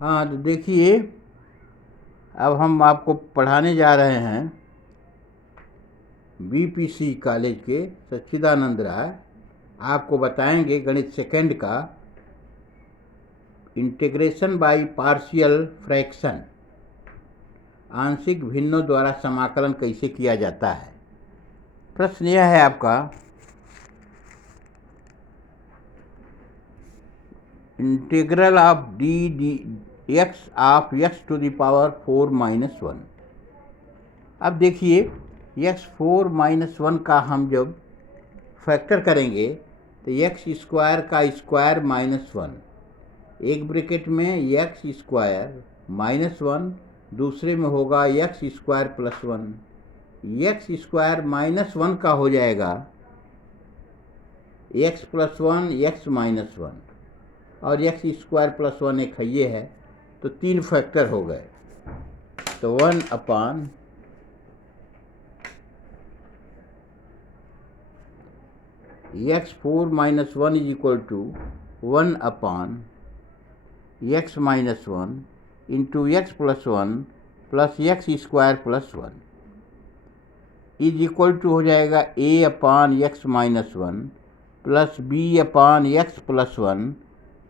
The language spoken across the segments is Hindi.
हाँ, तो देखिए, अब हम आपको पढ़ाने जा रहे हैं बीपीसी कॉलेज के सच्चिदानंद राय। आपको बताएंगे गणित सेकंड का इंटीग्रेशन बाय पार्शियल फ्रैक्शन, आंशिक भिन्नों द्वारा समाकलन कैसे किया जाता है। प्रश्न यह है आपका, integral of d x of x to the power 4-1। अब देखिए, एक्स 4-1 का हम जब फैक्टर करेंगे तो एक्स स्क्वायर का स्क्वायर -1, एक ब्रैकेट में एक्स स्क्वायर -1, दूसरे में होगा एक्स स्क्वायर +1। एक्स स्क्वायर -1 का हो जाएगा एक्स +1 एक्स -1, और एक्स स्क्वायर +1 एक ये है, तो 3 फैक्टर हो गए। तो 1/, x 4-1 is equal to 1/x -1 into x +1 plus x square +1 is equal to हो जाएगा a/x -1 plus b/x +1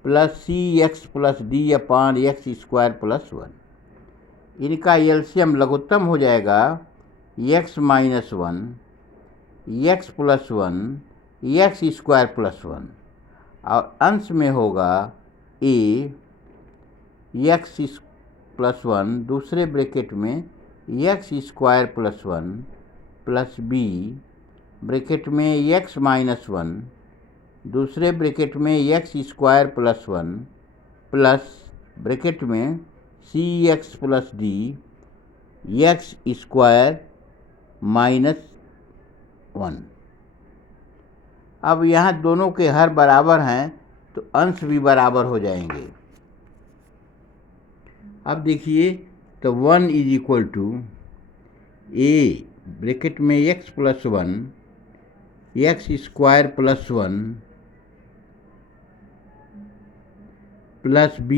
plus cx plus d/x square +1। इनका एलसीएम लघुत्तम हो जाएगा x -1 x +1 एक्स स्क्वायर +1, और अंश में होगा a एक्स +1, दूसरे ब्रैकेट में x square +1 plus b bracket में x -1, दूसरे ब्रैकेट में एक्स स्क्वायर +1 प्लस ब्रैकेट में cx plus d x square -1। अब यहाँ दोनों के हर बराबर हैं तो अंश भी बराबर हो जाएंगे। अब देखिए, तो 1 is equal to a bracket में x +1 x square +1 plus b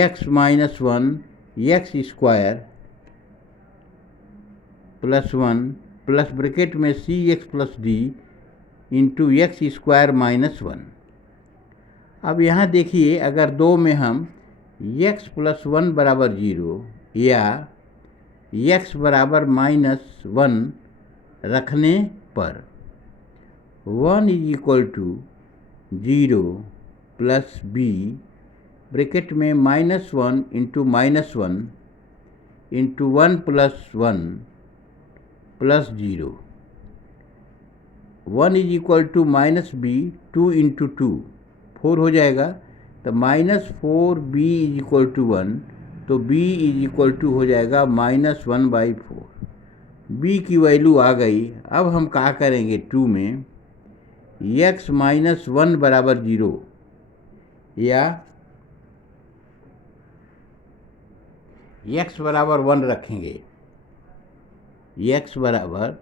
x -1 x square +1 plus bracket में cx plus d into x square -1। अब यहाँ देखिए, अगर दो में हम x +1 बराबर 0 या x बराबर -1 रखने पर 1 is equal to 0 plus b bracket में -1 into -1 into 1 plus 1 plus 0, 1 is equal to -b 2 into 2 4 हो जाएगा, तो -4b इज इक्वल टू 1, तो b इज इक्वल टू हो जाएगा -1/4। b की वैल्यू आ गई। अब हम क्या करेंगे, 2 में x -1 बराबर 0 या x बराबर 1 रखेंगे। x बराबर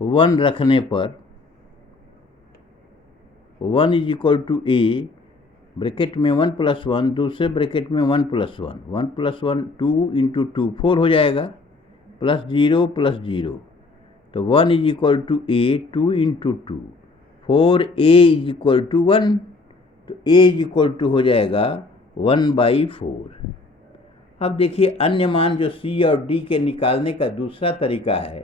1 रखने पर 1 is equal to a bracket में 1 प्लस 1, दूसरे ब्रैकेट में 1 प्लस 1, 1 प्लस 1 2 इंटू 2 4 हो जाएगा, प्लस 0 प्लस 0, तो 1 is equal to a 2 into 2 4a is equal to 1, तो a इज इक्वल टू हो जाएगा 1/4। अब देखिए, अन्य मान जो c और d के निकालने का दूसरा तरीका है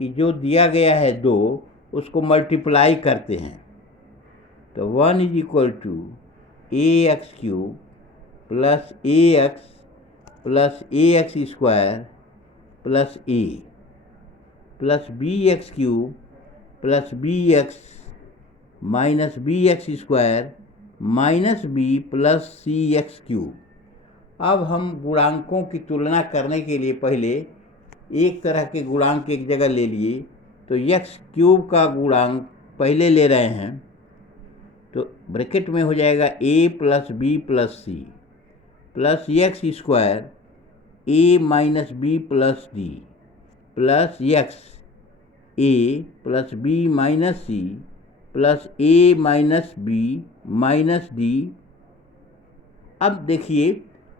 कि जो दिया गया है 2 उसको मल्टीप्लाई करते हैं, तो 1 is equal to ax³ plus ax plus ax square plus a plus bx³ plus bx minus bx square minus b plus cx³। अब हम गुणांकों की तुलना करने के लिए पहले एक तरह के गुणांक एक जगह ले लिए, तो x³ का गुणांक पहले ले रहे हैं, तो ब्रैकेट में हो जाएगा a plus b plus c plus x square a minus b plus d plus x a plus b minus c plus a minus b minus d। अब देखिए,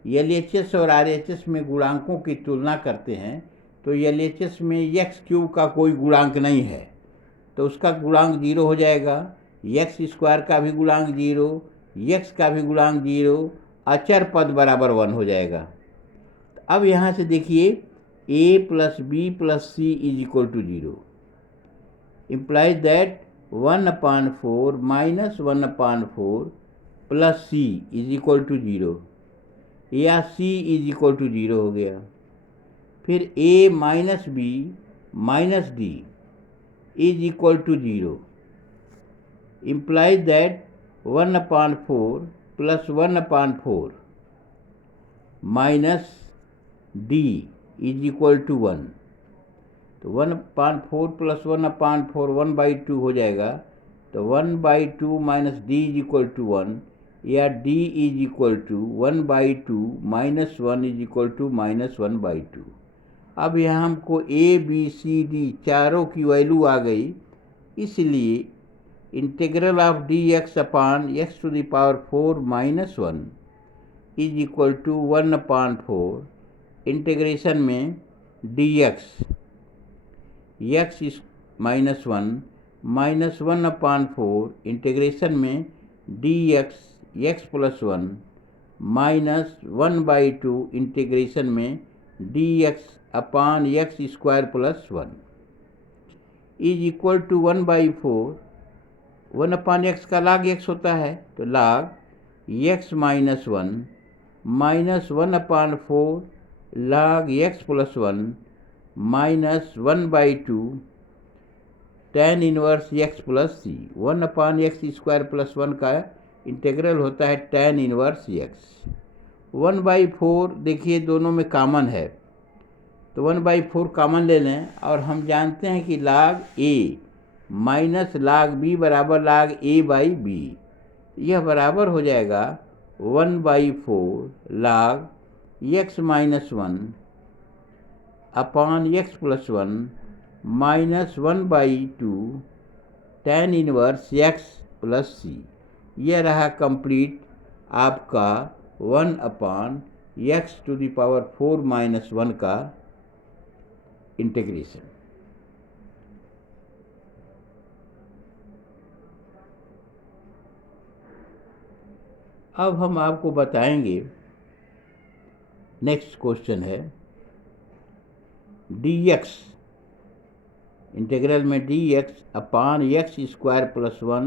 LHS और RHS में गुणांकों की तुलना करते हैं तो LHS में एक्स क्यूब का कोई गुणांक नहीं है, तो उसका गुणांक 0 हो जाएगा। एक्स स्क्वायर का भी गुणांक 0, एक्स का भी गुणांक 0, अचर पद बराबर 1 हो जाएगा। अब यहाँ से देखिए a plus b plus c is equal to 0 implies that 1/4 minus 1/4 plus c is equal to 0, या c इज इक्वल टू 0 हो गया। फिर a minus b minus d is equal to 0 implies that 1/4 plus 1/4 minus d is equal to 1। तो 1/4 प्लस 1/4 1/2 हो जाएगा, तो 1/2 minus d is equal to 1, या d is equal to 1/2 minus 1 is equal to minus 1/2। अब यहाँ हमको a b c d चारों की वैल्यू आ गई, इसलिए integral of dx upon x to the power 4 minus 1 is equal to 1/4 integration में dx x minus 1 minus 1/4 integration में dx x plus 1 minus 1/2 integration में dx upon x square plus 1 is equal to 1/4। 1/x का लाग x होता है, तो लाग x minus 1 minus 1/4 log x plus 1 minus 1/2 tan inverse x plus C. 1/x square plus 1 का इंटीग्रल होता है tan इनवर्स x। 1/4 देखिए दोनों में कॉमन है, तो 1/4 कॉमन ले लें, और हम जानते हैं कि लाग a माइनस लाग b बराबर लाग a बाई बी, यह बराबर हो जाएगा 1/4 log x minus 1 upon x plus 1 minus 1/2 tan inverse x plus C. यह रहा कंप्लीट आपका 1/x to the power 4 minus 1 का इंटीग्रेशन। अब हम आपको बताएंगे, नेक्स्ट क्वेश्चन है dx, इंटीग्रल में dx upon x square plus 1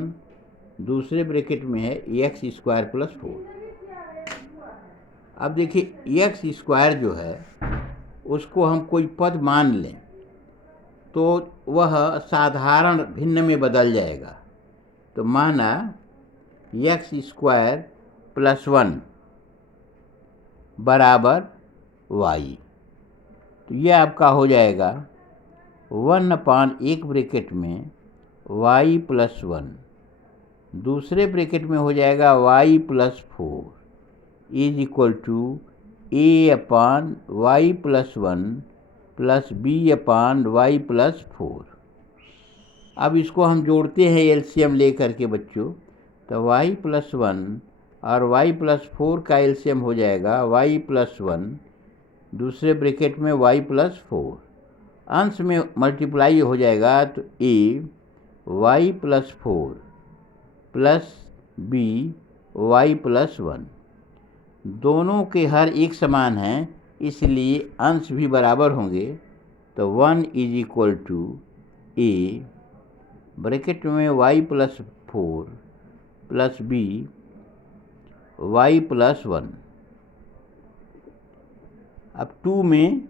दूसरे ब्रैकेट में है x स्क्वायर प्लस 4। अब देखिए x स्क्वायर जो है उसको हम कोई पद मान लें तो वह साधारण भिन्न में बदल जाएगा। तो माना x स्क्वायर प्लस 1 बराबर y, तो यह आपका हो जाएगा 1/1 ब्रैकेट में y प्लस 1, दूसरे ब्रैकेट में हो जाएगा y plus 4 is equal to a/y plus 1 plus b/y plus 4। अब इसको हम जोड़ते हैं एलसीएम लेकर के बच्चों, तो y प्लस 1 और y प्लस 4 का एलसीएम हो जाएगा y प्लस 1, दूसरे ब्रैकेट में y प्लस 4, अंश में मल्टीप्लाई हो जाएगा, तो a y plus 4 plus b y plus 1, दोनों के हर एक समान हैं, इसलिए अंश भी बराबर होंगे। तो 1 is equal to a bracket में y plus 4 plus b y plus 1। अब 2 में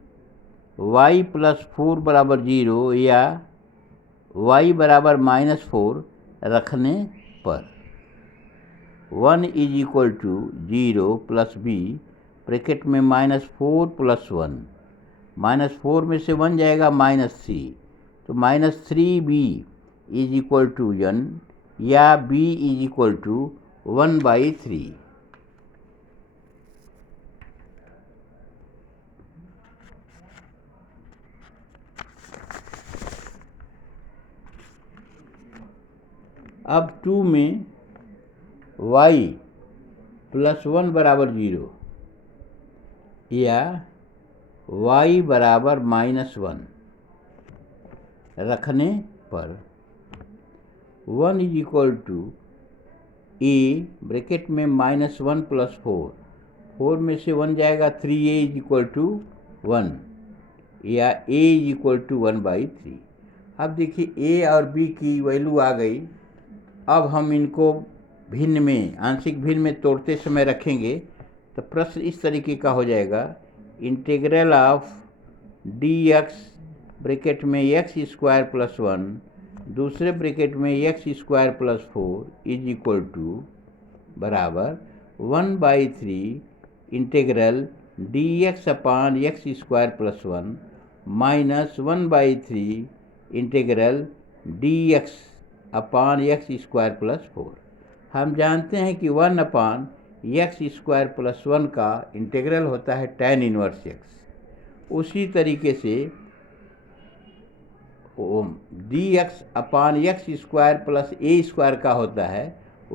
y प्लस 4 बराबर 0 या y बराबर माइनस 4 रखने पर 1 is equal to 0 plus b bracket में माइनस 4 प्लस 1, माइनस 4 में से 1 जाएगा माइनस 3, तो minus 3b is equal to 1, या b इज इक्वल टू 1/3। अब 2 में y प्लस 1 बराबर 0 या y बराबर -1 रखने पर 1 is equal to a bracket में -1 + 4, 4 में से 1 जाएगा 3a इज इक्वल टू 1 या a इज इक्वल टू 1/3। अब देखिए a और b की वैल्यू आ गई। अब हम इनको भिन्न में, आंशिक भिन्न में तोड़ते समय रखेंगे तो प्रश्न इस तरीके का हो जाएगा, इंटीग्रल ऑफ dx ब्रैकेट में x² + 1 दूसरे ब्रैकेट में x² + 4 इज इक्वल टू बराबर 1/3 integral dx upon x² + 1 minus 1/3 integral dx upon x² + 4। हम जानते हैं कि 1 अपान x² + 1 का इंटीग्रल होता है tan इनवर्स x। उसी तरीके से dx अपान x² + a² का होता है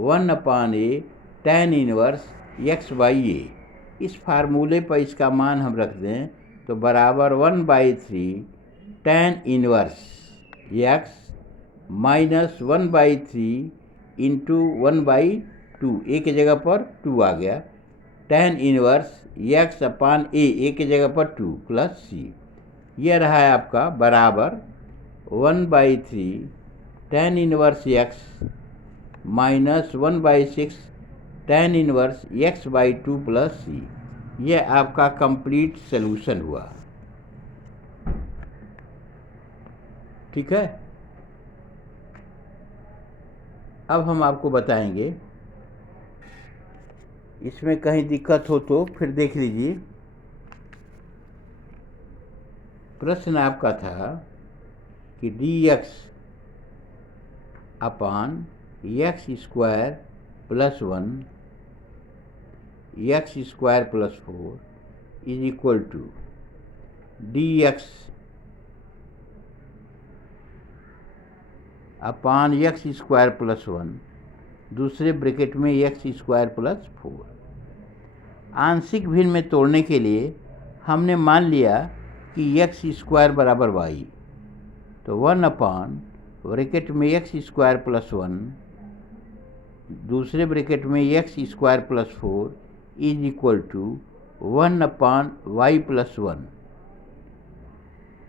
1 अपान a tan इनवर्स x/a। इस फार्मूले पर इसका मान हम रख दें तो बराबर 1/3 tan inverse x minus 1/3 into 1/2, a की जगह पर 2 आ गया, tan inverse x upon a की जगह पर 2 प्लस c। यह रहा है आपका बराबर 1/3 tan inverse x minus 1/6 tan inverse x/2 plus c। यह आपका कंप्लीट सॉल्यूशन हुआ। ठीक है, अब हम आपको बताएंगे, इसमें कहीं दिक्कत हो तो फिर देख लीजिए। प्रश्न आपका था कि dx upon x² + 1 x² + 4 is equal to dx upon x² + 1 दूसरे ब्रैकेट में x² + 4। आंशिक भिन्न में तोड़ने के लिए हमने मान लिया कि x² बराबर y, तो 1 अपान ब्रैकेट में x² + 1 दूसरे ब्रैकेट में x² + 4 is equal to 1 upon y + 1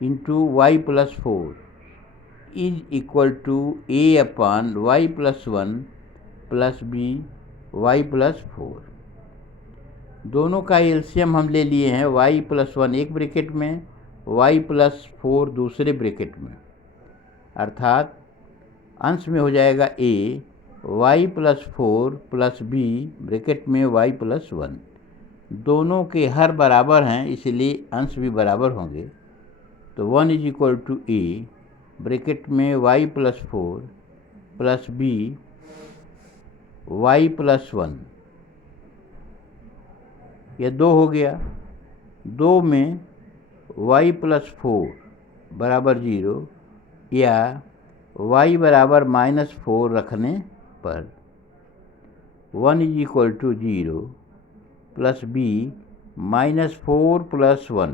into y + 4 is equal to a upon y + 1 plus b y + 4। दोनों का एलसीएम हम ले लिए हैं, y + 1 एक ब्रैकेट में, y + 4 दूसरे ब्रैकेट में, अर्थात अंश में हो जाएगा a y + 4 plus b bracket में y + 1। दोनों के हर बराबर हैं इसलिए अंश भी बराबर होंगे, तो 1 is equal to a bracket में y + 4 प्लस b y + 1, यह 2 हो गया। 2 में y + 4 बराबर 0 या y बराबर -4 रखने पर 1 is equal to 0 plus b -4 + 1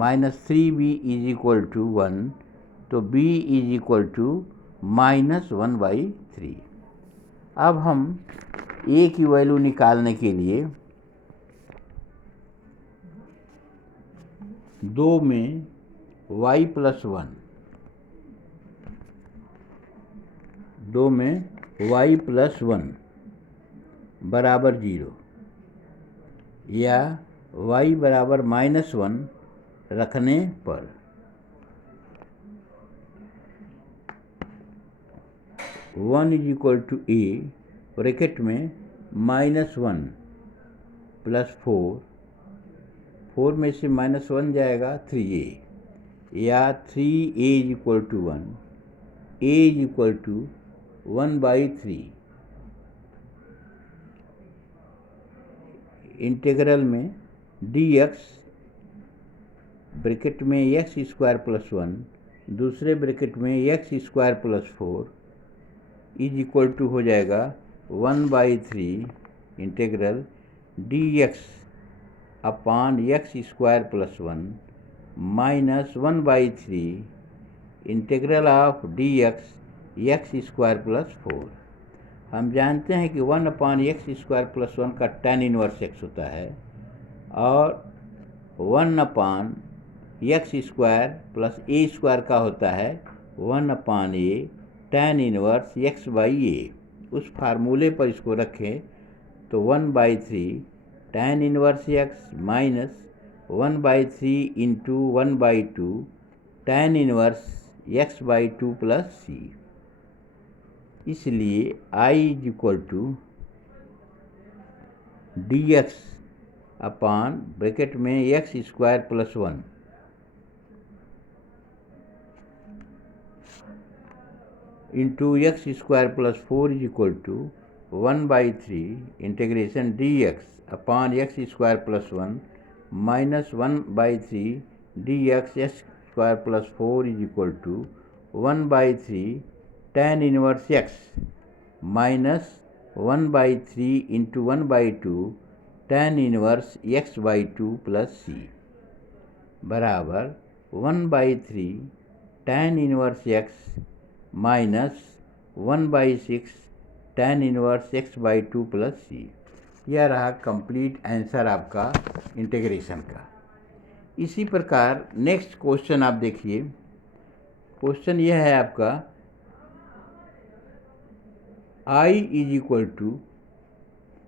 -3b is equal to 1, तो b इज इक्वल टू -1/3। अब हम a की वैल्यू निकालने के लिए 2 में y + 1, 2 में y + 1 बराबर 0 या y बराबर -1 रखने पर 1 is equal to a bracket में -1 प्लस 4 में से -1 जाएगा 3a या 3a is equal to 1, a is equal to 1/3 integral में dx ब्रैकेट में x² + 1 दूसरे ब्रैकेट में x² + 4 इज इक्वल टू हो जाएगा 1/3 integral dx upon x square plus 1 minus 1/3 integral of d X square plus 4। हम जानते हैं कि 1 अपॉन एक्स स्क्वायर प्लस 1 का tan इनवर्स एक्स होता है और 1 upon x square plus a square का होता है 1 upon a tan inverse x by a. उस फार्मूले पर इसको रखें तो 1/3 tan inverse x minus 1/3 into 1/2 tan inverse x by 2 plus C. इसलिए I is equal to d x upon bracket में x square plus 1 into x square plus 4 is equal to 1/3 integration d x upon x square plus 1 minus 1/3 D X square plus 4 is equal to 1/3 tan inverse x minus 1/3 into 1/2 tan inverse x by 2 plus C बराबर 1/3 tan inverse x minus 1/6 tan inverse x by 2 plus C. यह रहा कंप्लीट आंसर आपका इंटीग्रेशन का। इसी प्रकार नेक्स्ट क्वेश्चन आप देखिए। क्वेश्चन यह है आपका I is equal to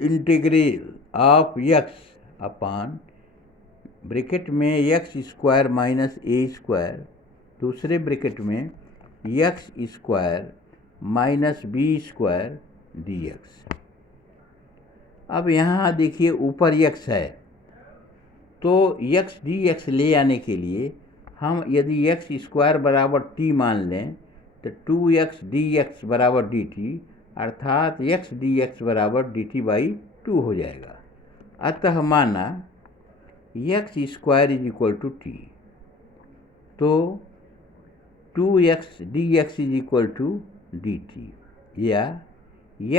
integral of x upon bracket में एक्स स्क्वायर माइनस ए स्क्वायर दूसरे ब्रैकेट में x square minus B square d x. अब यहाँ देखिए ऊपर एक्स है तो एक्स डी एक्स ले आने के लिए हम यदि एक्स स्क्वायर बराबर टी मान लें तो 2x dx बराबर dt अर्थात x dx बराबर dt बाई 2 हो जाएगा। अतः माना x स्क्वायर इज इक्वल टू टी तो 2x dx is equal to dt या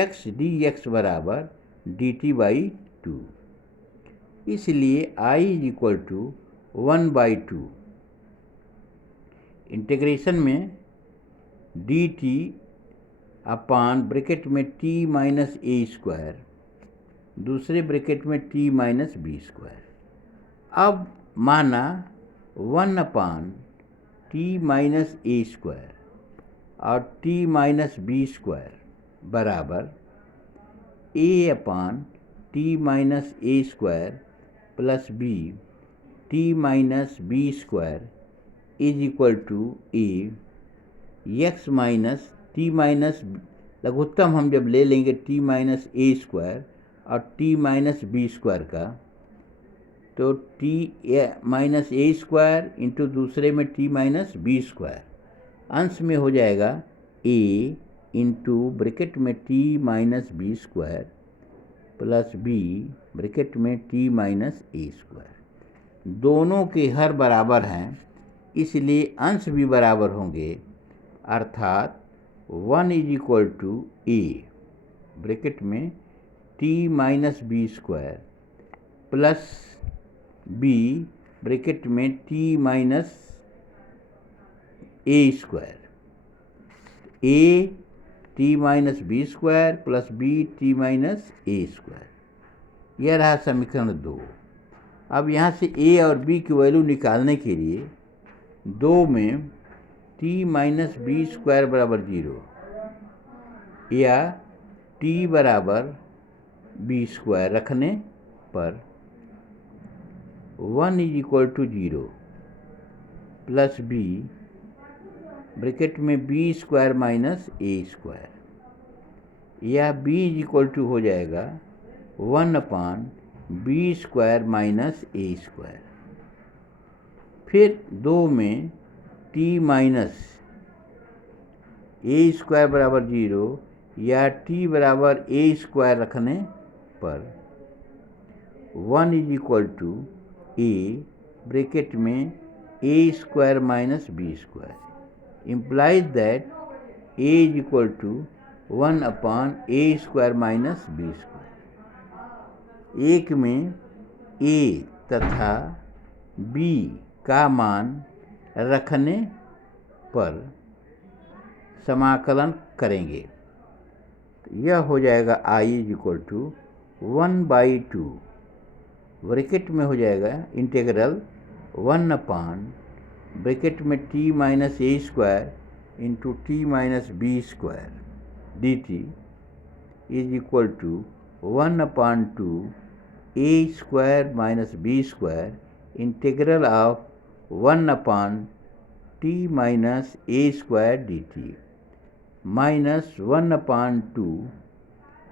x dx बराबर dt बाई 2। इसलिए I is equal to 1/2 integration में dt अपान ब्रैकेट में t माइनस ए स्क्वायर दूसरे ब्रैकेट में t माइनस बी स्क्वायर। अब माना 1 अपान t माइनस ए स्क्वायर और t माइनस बी स्क्वायर बराबर a upon t minus A square plus b t minus B square is equal to a x minus T minus लघुत्तम हम जब ले लेंगे टी माइनस ए स्क्वायर और टी माइनस बी स्क्वायर का तो टी माइनस ए स्क्वायर इंटू दूसरे में टी माइनस बी स्क्वायर अंश में हो जाएगा ए इंटू ब्रैकेट में t minus B square plus b bracket में टी माइनस ए स्क्वायर। दोनों के हर बराबर हैं इसलिए अंश भी बराबर होंगे अर्थात 1 is equal to A bracket में t minus B square plus b bracket में t minus A square a t minus B square plus b t minus A square. यह रहा समीकरण 2। अब यहाँ से ए और बी की वैल्यू निकालने के लिए 2 में t माइनस बी स्क्वायर बराबर 0 या t बराबर बी स्क्वायर रखने पर 1 is equal to 0 plus b bracket में बी स्क्वायर माइनस ए स्क्वायर या b इज इक्वल टू हो जाएगा 1 अपान बी स्क्वायर माइनस ए स्क्वायर। फिर 2 में t माइनस ए स्क्वायर बराबर 0 या t बराबर ए स्क्वायर रखने पर 1 is equal to A bracket में ए square minus B square implies that a is equal to 1 upon a square minus B square. एक में ए तथा b का मान रखने पर समाकलन करेंगे। यह हो जाएगा i = 1/2, ब्रैकेट में हो जाएगा इंटीग्रल 1 ब्रैकेट में t - a square into t - b square dt = 1/2 a square - b square integral of 1/t - a square dt minus 1/2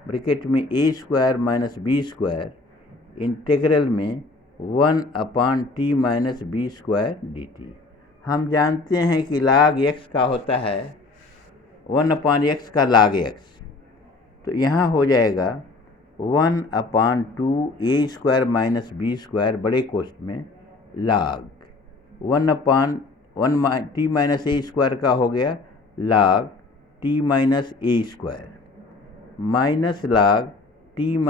bracket में a square - b square integral में 1/t - b स्क्वायर dt। हम जानते हैं कि log x का होता है 1/x का log x, तो यहाँ हो जाएगा 1/2 a स्क्वायर - b स्क्वायर बड़े कोष्ठ में log 1/t - a स्क्वायर का हो गया log t - a square minus log t -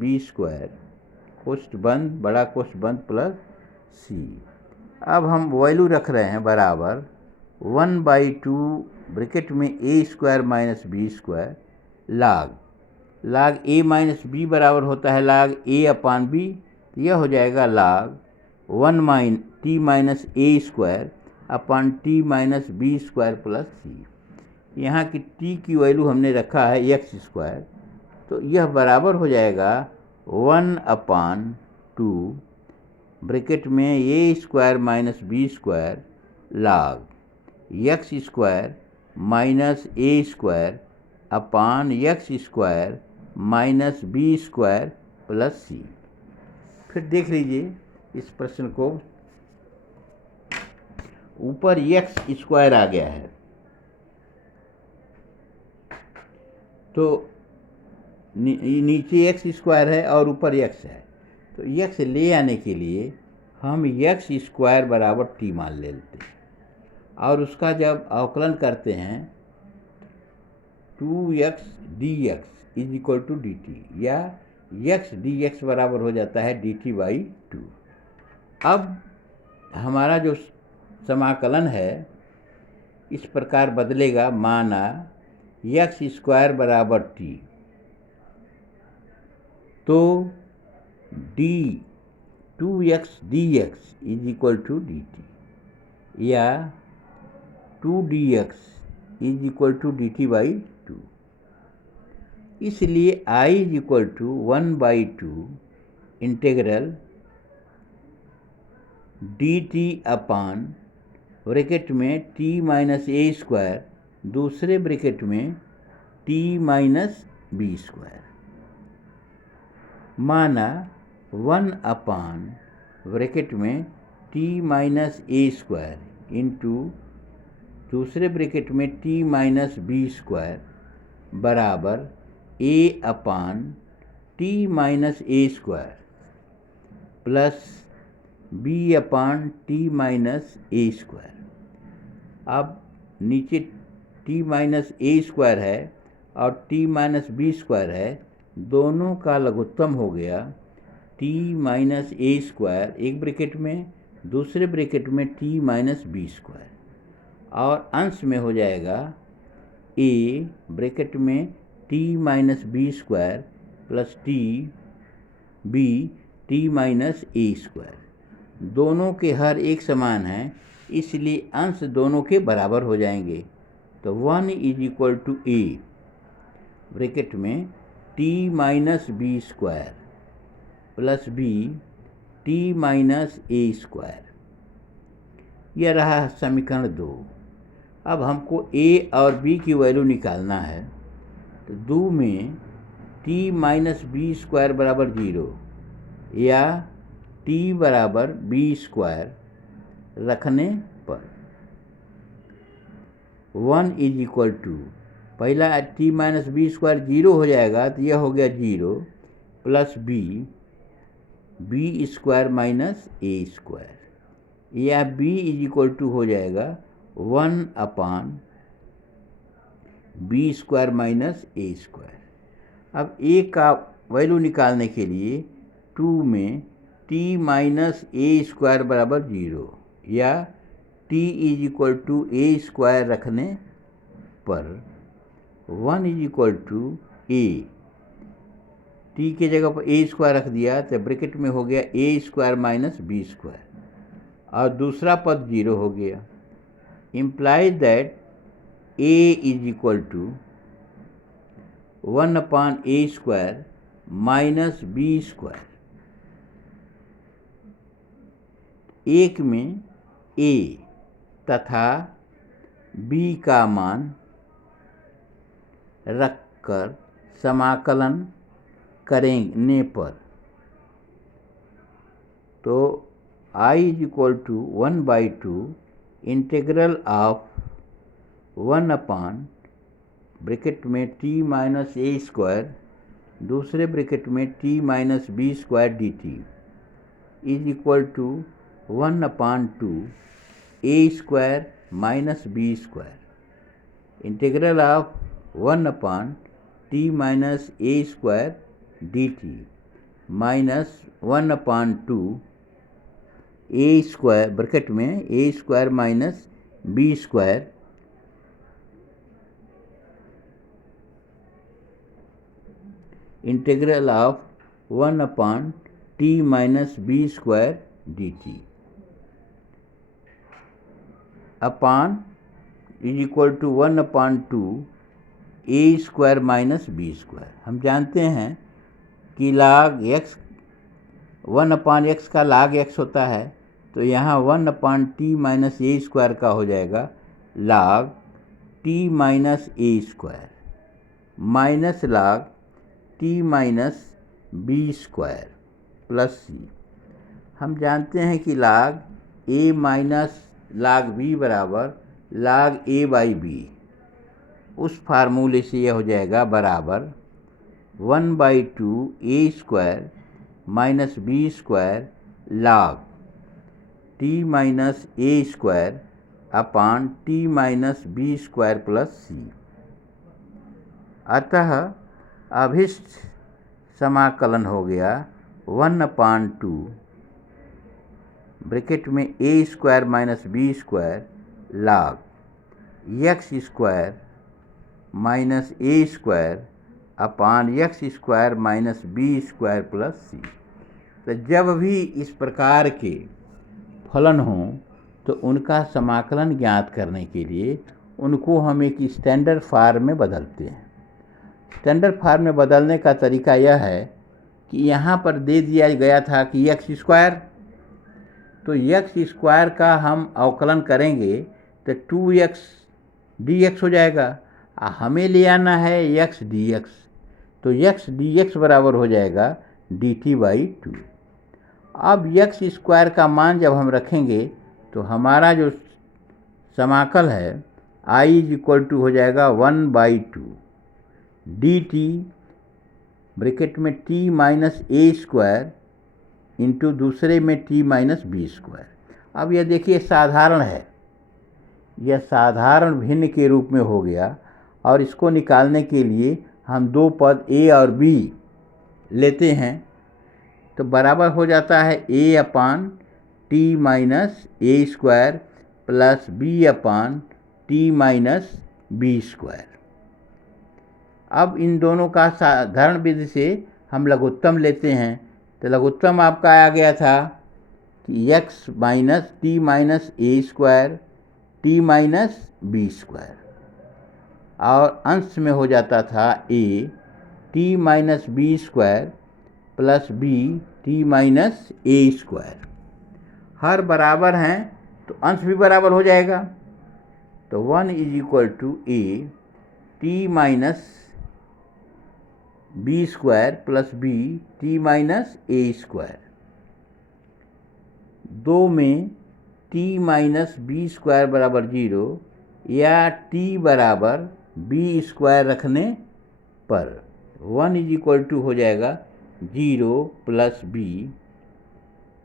b square कोष्ठ बंद बड़ा कोष्ठ बंद प्लस c। अब हम वैल्यू रख रहे हैं बराबर 1/2 ब्रैकेट में a square - b square log a - b बराबर होता है log a/b, तो यह हो जाएगा log 1t - a square t - b square plus c। यहाँ की t की वैल्यू हमने रखा है x स्क्वायर, तो यह बराबर हो जाएगा 1/2 ब्रैकेट में a square - b square log x square minus a square x square minus b square plus c। फिर देख लीजिए इस प्रश्न को, ऊपर x स्क्वायर आ गया है तो नीचे x स्क्वायर है और ऊपर x है, तो x ले आने के लिए हम x स्क्वायर बराबर t मान लेते हैं और उसका जब अवकलन करते हैं 2x dx = dt या x dx बराबर हो जाता है dt/2। अब हमारा जो समाकलन है इस प्रकार बदलेगा, माना x स्क्वायर बराबर t, तो d2x dx = dt या 2dx = dt/2। इसलिए i = 1/2 integral dt upon bracket में t - a स्क्वायर दूसरे ब्रैकेट में t - b स्क्वायर माना 1/, ब्रैकेट में t - a स्क्वायर इंटू दूसरे ब्रैकेट में t - b स्क्वायर बराबर a/t - a square plus b/t - a square. अब नीचे t - a स्क्वायर है और t - b स्क्वायर है, दोनों का लघुत्तम हो गया t - a स्क्वायर एक ब्रैकेट में, दूसरे ब्रैकेट में t - b स्क्वायर, और अंश में हो जाएगा a ब्रैकेट में t - b square plus t - a square. दोनों के हर एक समान हैं, इसलिए अंश दोनों के बराबर हो जाएंगे, तो 1 = a ब्रैकेट में t - b square plus b t - a square. यह रहा समीकरण 2। अब हमको a और b की वैल्यू निकालना है, तो 2 में t - b स्क्वायर बराबर 0 या t बराबर b स्क्वायर रखने पर 1 = पहला t - b स्क्वायर 0 हो जाएगा, तो यह हो गया 0 plus b square minus a square, या b = हो जाएगा 1/b square minus a square. अब a का वैल्यू निकालने के लिए 2 में टी माइनस ए स्क्वायर बराबर 0 या t is equal to a square रखने पर 1 is equal to a, t के जगह पर ए स्क्वायर रख दिया तो ब्रैकेट में हो गया a square minus B square और दूसरा पद 0 हो गया। Implies that a is equal to 1 upon a square minus B square. एक में ए तथा बी का मान रखकर समाकलन करने पर तो I is equal to 1/2 integral of 1 upon bracket में टी माइनस ए स्क्वायर दूसरे ब्रैकेट में t minus B square d t is equal to 1/2 a square minus B square integral of 1 upon t minus A square d t minus 1/2 a square bracket में ए square minus B square integral of 1 upon t minus B square d t upon is equal to 1/2 a square minus B square. हम जानते हैं कि लाग एक्स 1/x का लाग x होता है, तो यहाँ 1/t माइनस ए स्क्वायर का हो जाएगा लाग t माइनस ए square minus log t minus B square plus C. हम जानते हैं कि लाग a माइनस लाग b बराबर लाग a बाई बी। उस फार्मूले से यह हो जाएगा बराबर 1/2 a square minus B square log t minus A square upon t minus B square plus C. अतः अभिष्ट समाकलन हो गया 1/2 ब्रैकेट में ए square minus B square log x square minus ए square upon x square minus B square plus C. तो जब भी इस प्रकार के फलन हों तो उनका समाकलन ज्ञात करने के लिए उनको हम एक स्टैंडर्ड फॉर्म में बदलते हैं। स्टैंडर्ड फॉर्म में बदलने का तरीका यह है कि यहाँ पर दे दिया गया था कि एक्स स्क्वायर, तो एक्स स्क्वायर का हम अवकलन करेंगे तो 2x dx हो जाएगा। हमें ले आना है x dx, तो x dx बराबर हो जाएगा dt/2। अब x स्क्वायर का मान जब हम रखेंगे तो हमारा जो समाकल है I इज इक्वल टू हो जाएगा 1/2 dt ब्रैकेट में t माइनस ए स्क्वायर इंटू दूसरे में t माइनस बी स्क्वायर। अब यह देखिए साधारण है, यह साधारण भिन्न के रूप में हो गया और इसको निकालने के लिए हम दो पद a और b लेते हैं तो बराबर हो जाता है a upon t minus A square plus b upon t minus B square. अब इन दोनों का साधारण विधि से हम लघुत्तम लेते हैं तो लघुत्तम आपका आ गया था कि x माइनस टी माइनस ए square T minus B square और अंश में हो जाता था a T minus B square plus b T minus A square. हर बराबर हैं तो अंश भी बराबर हो जाएगा, तो 1 is equal to a T minus B square plus b T minus A square. दो में t माइनस बी स्क्वायर बराबर 0 या t बराबर बी स्क्वायर रखने पर 1 इज इक्वल टू हो जाएगा 0 प्लस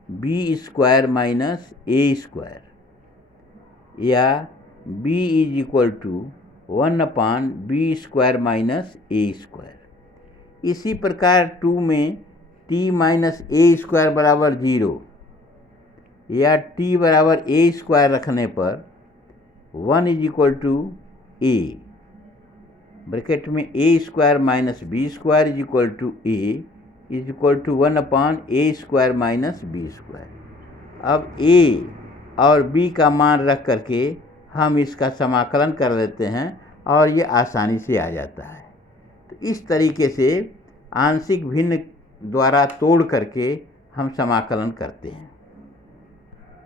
बी स्क्वायर माइनस ए स्क्वायर या b is equal to 1 upon b square minus A square. इसी प्रकार 2 में टी माइनस ए स्क्वायर बराबर 0 या टी बराबर ए स्क्वायर रखने पर 1 is equal to A, bracket में ए square minus B square is equal to A is equal to 1/a² minus B square. अब ए और बी का मान रख करके हम इसका समाकलन कर लेते हैं और ये आसानी से आ जाता है। तो इस तरीके से आंशिक भिन्न द्वारा तोड़ करके हम समाकलन करते हैं।